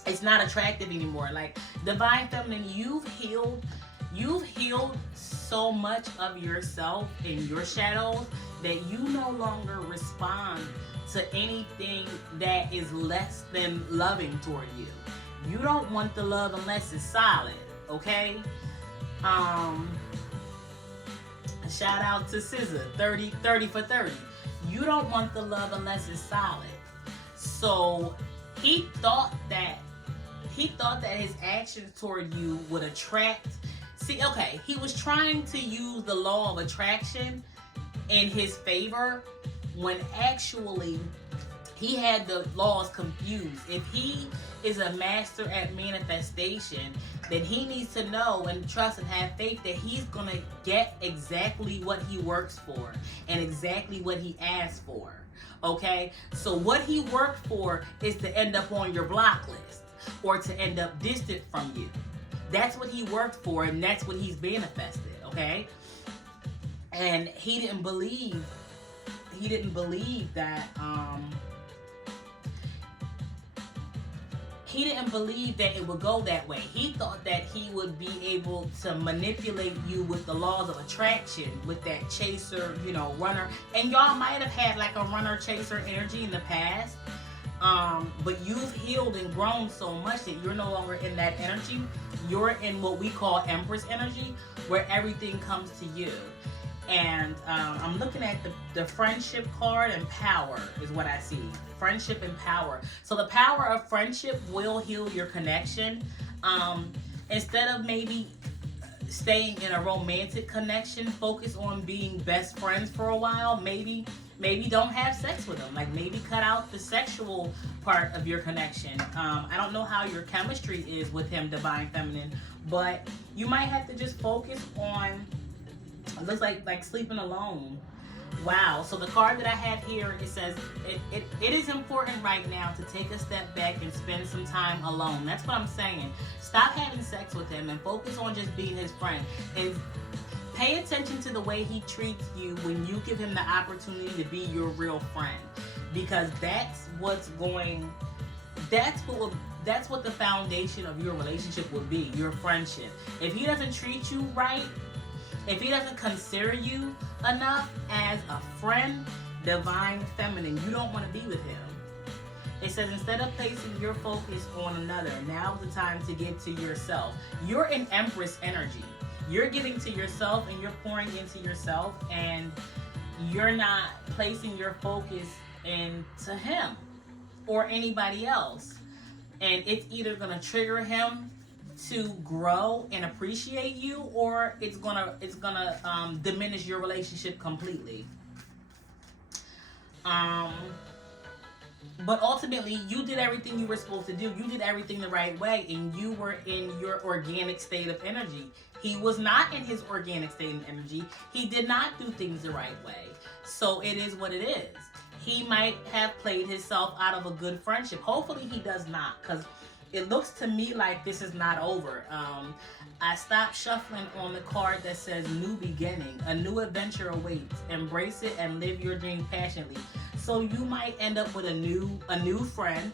It's not attractive anymore. Like, divine feminine, you've healed so much of yourself in your shadows that you no longer respond to anything that is less than loving toward you. You don't want the love unless it's solid, okay? Shout out to SZA, 30 for 30. You don't want the love unless it's solid. So he thought that his actions toward you would attract. See, okay, he was trying to use the law of attraction in his favor when actually he had the laws confused. If he is a master at manifestation, then he needs to know and trust and have faith that he's going to get exactly what he works for and exactly what he asks for. Okay? So what he worked for is to end up on your block list or to end up distant from you. That's what he worked for, and that's what he's manifested, okay? And he didn't believe that it would go that way. He thought that he would be able to manipulate you with the laws of attraction, with that chaser, runner. And y'all might have had like a runner chaser energy in the past. But you've healed and grown so much that you're no longer in that energy. You're in what we call Empress energy, where everything comes to you. And I'm looking at the friendship card, and power is what I see. Friendship and power. So the power of friendship will heal your connection. Instead of maybe staying in a romantic connection, focus on being best friends for a while. Maybe don't have sex with them. Like, maybe cut out the sexual part of your connection. I don't know how your chemistry is with him, Divine Feminine, but you might have to just focus on, it looks like sleeping alone. Wow. So the card that I have here, it says it is important right now to take a step back and spend some time alone. That's what I'm saying. Stop having sex with him and focus on just being his friend. And pay attention to the way he treats you when you give him the opportunity to be your real friend. Because that's what the foundation of your relationship will be, your friendship. If he doesn't treat you right, if he doesn't consider you enough as a friend, Divine Feminine, you don't want to be with him. It says, instead of placing your focus on another, now is the time to give to yourself. You're in Empress energy. You're giving to yourself and you're pouring into yourself, and you're not placing your focus into him or anybody else. And it's either going to trigger him to grow and appreciate you, or it's gonna diminish your relationship completely. But ultimately, you did everything you were supposed to do. You did everything the right way, and you were in your organic state of energy. He was not in his organic state of energy. He did not do things the right way. So it is what it is. He might have played himself out of a good friendship. Hopefully he does not, because it looks to me like this is not over. I stopped shuffling on the card that says new beginning. A new adventure awaits. Embrace it and live your dream passionately. So you might end up with a new friend,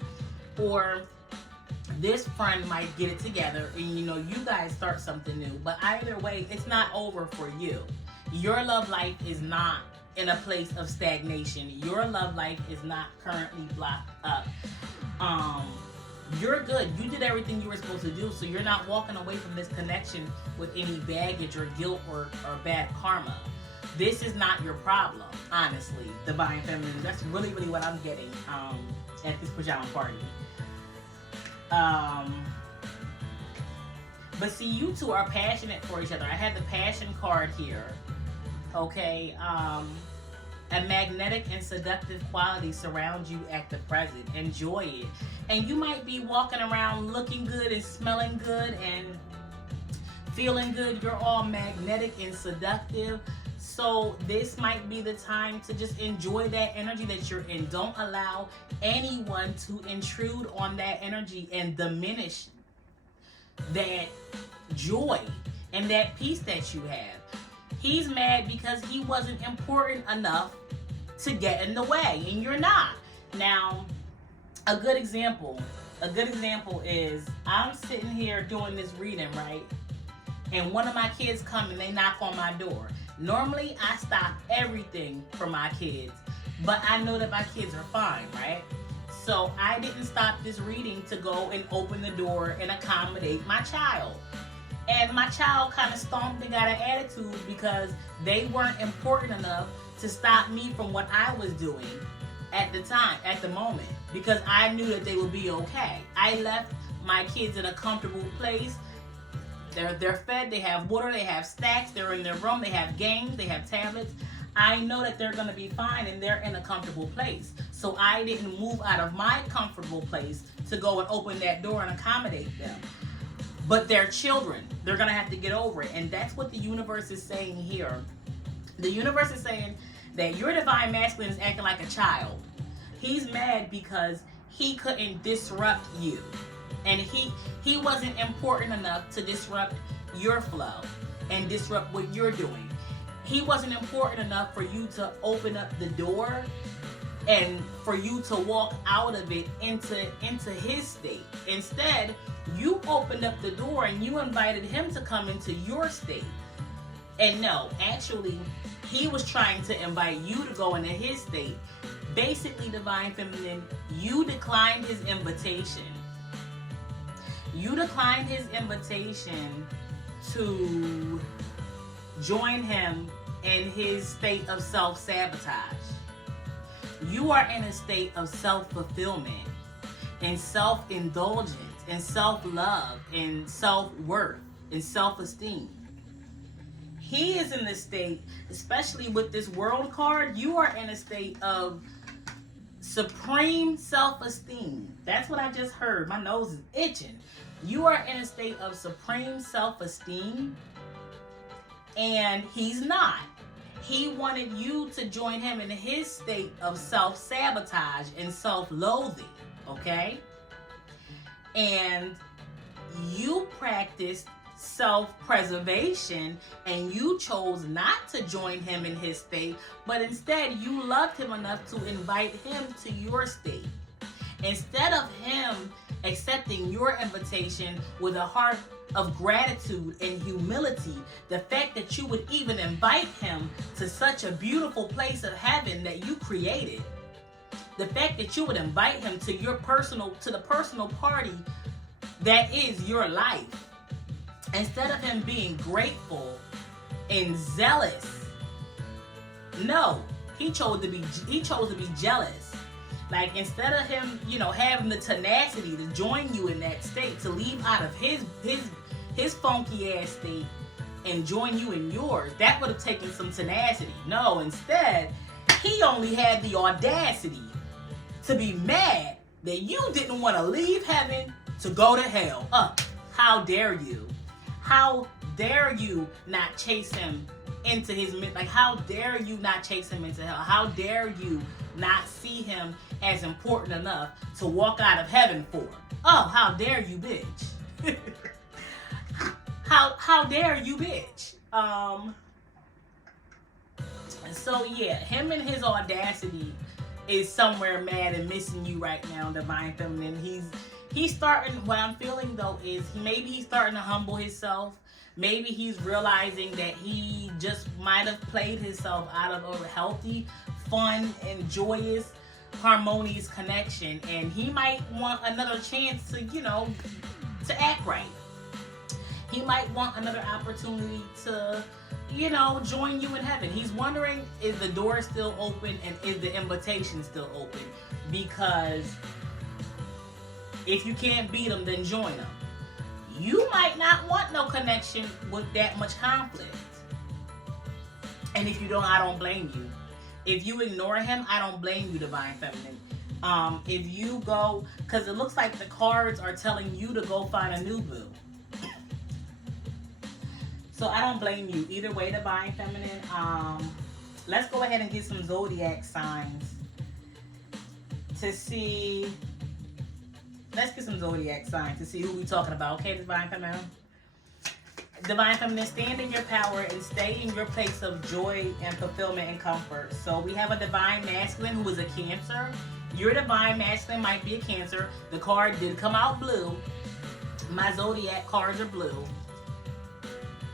or this friend might get it together and you guys start something new. But either way, it's not over for you. Your love life is not in a place of stagnation. Your love life is not currently blocked up. You're good. You did everything you were supposed to do, so you're not walking away from this connection with any baggage or guilt or bad karma. This is not your problem, honestly, Divine Feminine. That's really, really what I'm getting at this pajama party. But see, you two are passionate for each other. I had the passion card here. Okay. A magnetic and seductive quality surrounds you at the present. Enjoy it. And you might be walking around looking good and smelling good and feeling good. You're all magnetic and seductive. So this might be the time to just enjoy that energy that you're in. Don't allow anyone to intrude on that energy and diminish that joy and that peace that you have. He's mad because he wasn't important enough to get in the way, and you're not. Now, a good example is I'm sitting here doing this reading, right? And one of my kids come and they knock on my door. Normally, I stop everything for my kids, but I know that my kids are fine, right? So I didn't stop this reading to go and open the door and accommodate my child. And my child kind of stomped and got an attitude because they weren't important enough to stop me from what I was doing at the moment, because I knew that they would be okay. I left my kids in a comfortable place. They're fed, they have water, they have snacks, they're in their room, they have games, they have tablets. I know that they're going to be fine and they're in a comfortable place. So I didn't move out of my comfortable place to go and open that door and accommodate them. But they're children. They're going to have to get over it. And that's what the universe is saying here. The universe is saying that your divine masculine is acting like a child. He's mad because he couldn't disrupt you. And he wasn't important enough to disrupt your flow and disrupt what you're doing. He wasn't important enough for you to open up the door and for you to walk out of it into his state. Instead, you opened up the door and you invited him to come into your state. And no, actually, he was trying to invite you to go into his state. Basically, Divine Feminine, you declined his invitation. You declined his invitation to join him in his state of self-sabotage. You are in a state of self-fulfillment and self-indulgence and self-love and self-worth and self-esteem. He is in the state, especially with this world card, you are in a state of supreme self-esteem. That's what I just heard. My nose is itching. You are in a state of supreme self-esteem, and he's not. He wanted you to join him in his state of self-sabotage and self-loathing, okay? And you practiced self-preservation, and you chose not to join him in his state, but instead you loved him enough to invite him to your state. Instead of him accepting your invitation with a heart of gratitude and humility, the fact that you would even invite him to such a beautiful place of heaven that you created, the fact that you would invite him to the personal party that is your life, instead of him being grateful and zealous, no, he chose to be jealous. Like, instead of him, having the tenacity to join you in that state, to leave out of his funky ass state and join you in yours, that would have taken some tenacity. No, instead, he only had the audacity to be mad that you didn't want to leave heaven to go to hell. How dare you? How dare you not chase him into how dare you not chase him into hell? How dare you not see him as important enough to walk out of heaven for? Oh, how dare you, bitch. how dare you, bitch. So yeah, him and his audacity is somewhere mad and missing you right now, Divine Feminine. He's starting, what I'm feeling though is maybe he's starting to humble himself. Maybe he's realizing that he just might have played himself out of a healthy, fun, and joyous, harmonious connection, and he might want another chance to act right. He might want another opportunity to, join you in heaven. He's wondering, is the door still open and is the invitation still open? Because if you can't beat him, then join him. You might not want no connection with that much conflict. And if you don't, I don't blame you. If you ignore him, I don't blame you, Divine Feminine. If you go, because it looks like the cards are telling you to go find a new boo. So I don't blame you. Either way, Divine Feminine. Let's go ahead and get some zodiac signs to see. Let's get some zodiac signs to see who we talking about. Okay, Divine Feminine? Divine Feminine, stand in your power and stay in your place of joy and fulfillment and comfort. So we have a Divine Masculine who is a Cancer. Your Divine Masculine might be a Cancer. The card did come out blue. My zodiac cards are blue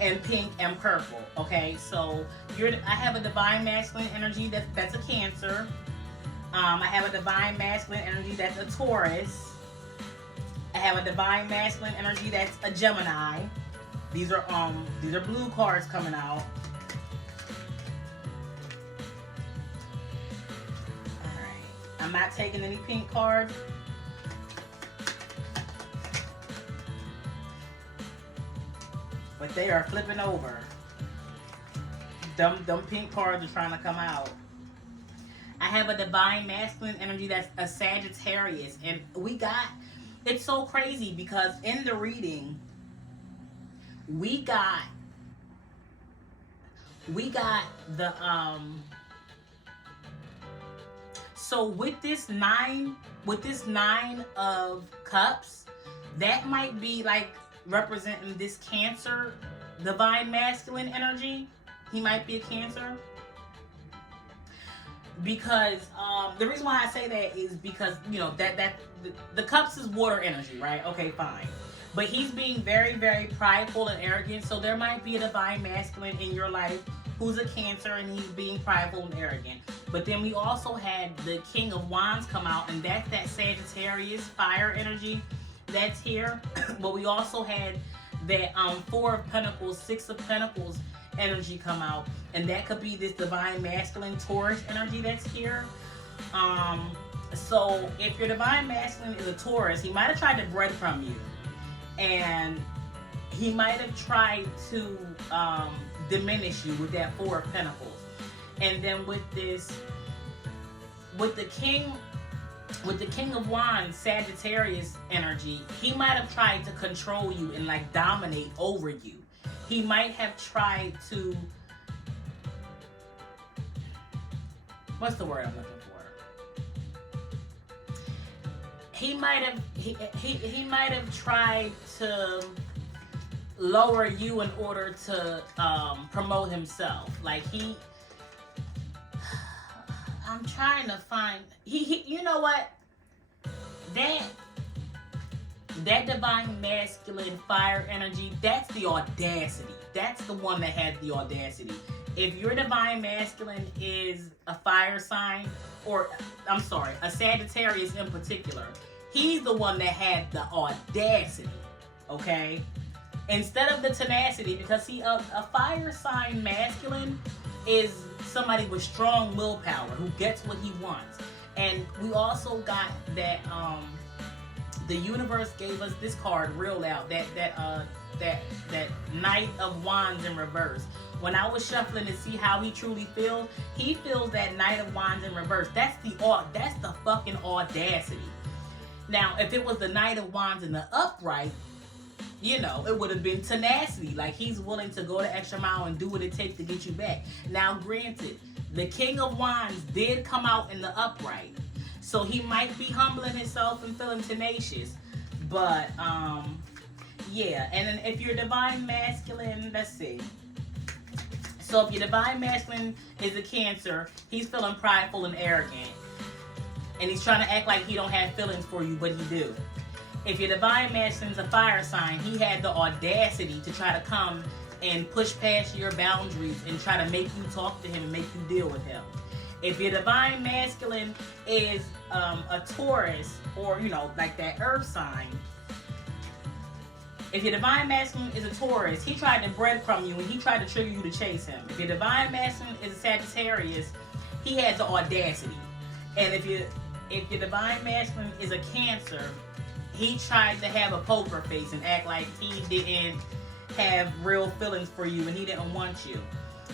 and pink and purple. Okay, so I have a Divine Masculine energy that's a Cancer. I have a Divine Masculine energy that's a Taurus. I have a Divine Masculine energy that's a Gemini. These are blue cards coming out. Alright. I'm not taking any pink cards. But they are flipping over. Them pink cards are trying to come out. I have a Divine Masculine energy that's a Sagittarius. And it's so crazy because in the reading, we got the so with this nine of cups, that might be like representing this Cancer Divine Masculine energy. He might be a Cancer. Because the reason why I say that is because the cups is water energy, right? Okay, fine. But he's being very, very prideful and arrogant. So there might be a Divine Masculine in your life who's a Cancer and he's being prideful and arrogant. But then we also had the King of Wands come out, and that's that Sagittarius fire energy that's here. But we also had that Four of Pentacles, Six of Pentacles energy come out, and that could be this divine masculine Taurus energy that's here. So if your divine masculine is a Taurus, he might have tried to breadcrumb you, and he might have tried to diminish you with that Four of Pentacles. And then with the King of Wands, Sagittarius energy, he might have tried to control you and like dominate over you. He might have tried to, what's the word I'm looking for? He might have tried to lower you in order to promote himself. Like I'm trying to find, you know what? That divine masculine fire energy, that's the audacity. That's the one that has the audacity. If your divine masculine is a fire sign, or I'm sorry, a Sagittarius in particular, he's the one that had the audacity, okay? Instead of the tenacity, because see, a fire sign masculine is somebody with strong willpower who gets what he wants. And we also got that the universe gave us this card real loud, that Knight of Wands in reverse. When I was shuffling to see how he truly feels, he feels that Knight of Wands in reverse. That's the fucking audacity. Now, if it was the Knight of Wands in the upright, you know, it would have been tenacity. Like, he's willing to go the extra mile and do what it takes to get you back. Now, granted, the King of Wands did come out in the upright, so he might be humbling himself and feeling tenacious. But, yeah. And then if your divine masculine, let's see. So if your divine masculine is a Cancer, he's feeling prideful and arrogant. And he's trying to act like he don't have feelings for you, but he do. If your divine masculine's a fire sign, he had the audacity to try to come and push past your boundaries and try to make you talk to him and make you deal with him. If your divine masculine is a Taurus, or, you know, like that earth sign, if your divine masculine is a Taurus, he tried to breadcrumb you and he tried to trigger you to chase him. If your divine masculine is a Sagittarius, he has the audacity. And if your divine masculine is a Cancer, he tried to have a poker face and act like he didn't have real feelings for you and he didn't want you.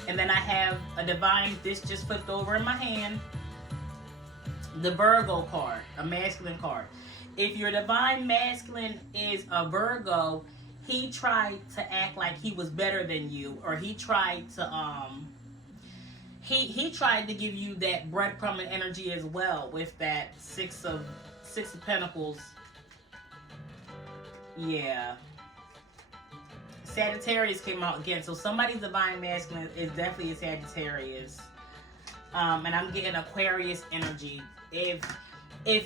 And then I have a divine, this just flipped over in my hand, the Virgo card, a masculine card. If your divine masculine is a Virgo, he tried to act like he was better than you, or he tried to he tried to give you that breadcrumbing energy as well with that six of Pentacles. Yeah. Sagittarius came out again. So somebody's divine masculine is definitely a Sagittarius. And I'm getting Aquarius energy. If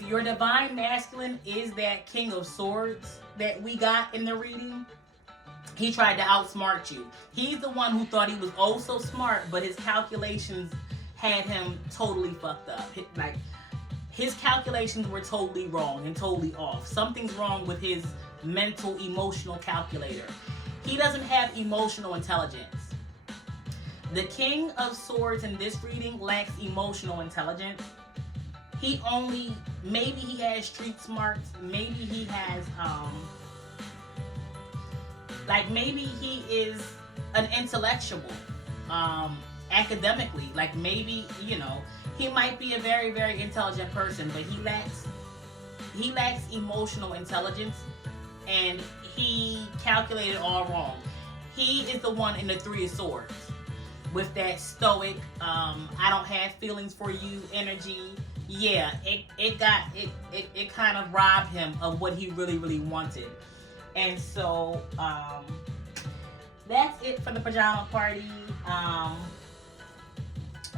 your divine masculine is that King of Swords that we got in the reading, he tried to outsmart you. He's the one who thought he was oh so smart, but his calculations had him totally fucked up. Like, his calculations were totally wrong and totally off. Something's wrong with his mental, emotional calculator. He doesn't have emotional intelligence. The King of Swords in this reading lacks emotional intelligence. Maybe he has street smarts, maybe he has, maybe he is an intellectual, academically. Like, maybe, you know, he might be a very, very intelligent person, but he lacks emotional intelligence, and he calculated all wrong. He is the one in the Three of Swords with that stoic, I don't have feelings for you energy. Yeah, it kind of robbed him of what he really, really wanted. And so that's it for the pajama party.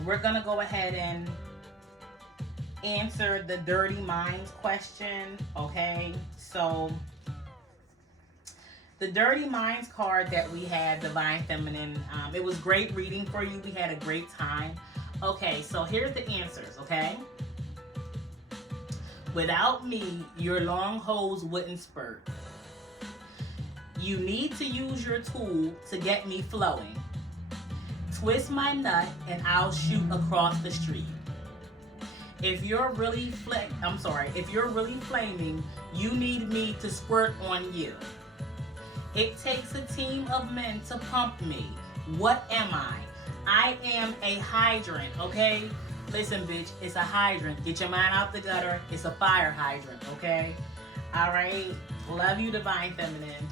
We're gonna go ahead and answer the Dirty Minds question. Okay, so the Dirty Minds card that we had, Divine Feminine, it was great reading for you. We had a great time. Okay, so here's the answers, okay? Without me, your long hose wouldn't spurt. You need to use your tool to get me flowing. twist my nut and I'll shoot across the street. If you're really flaming, you need me to squirt on you. It takes a team of men to pump me. What am I? I am a hydrant, okay? Listen, bitch, it's a hydrant. Get your mind out the gutter. It's a fire hydrant, okay? All right? Love you, Divine Feminine.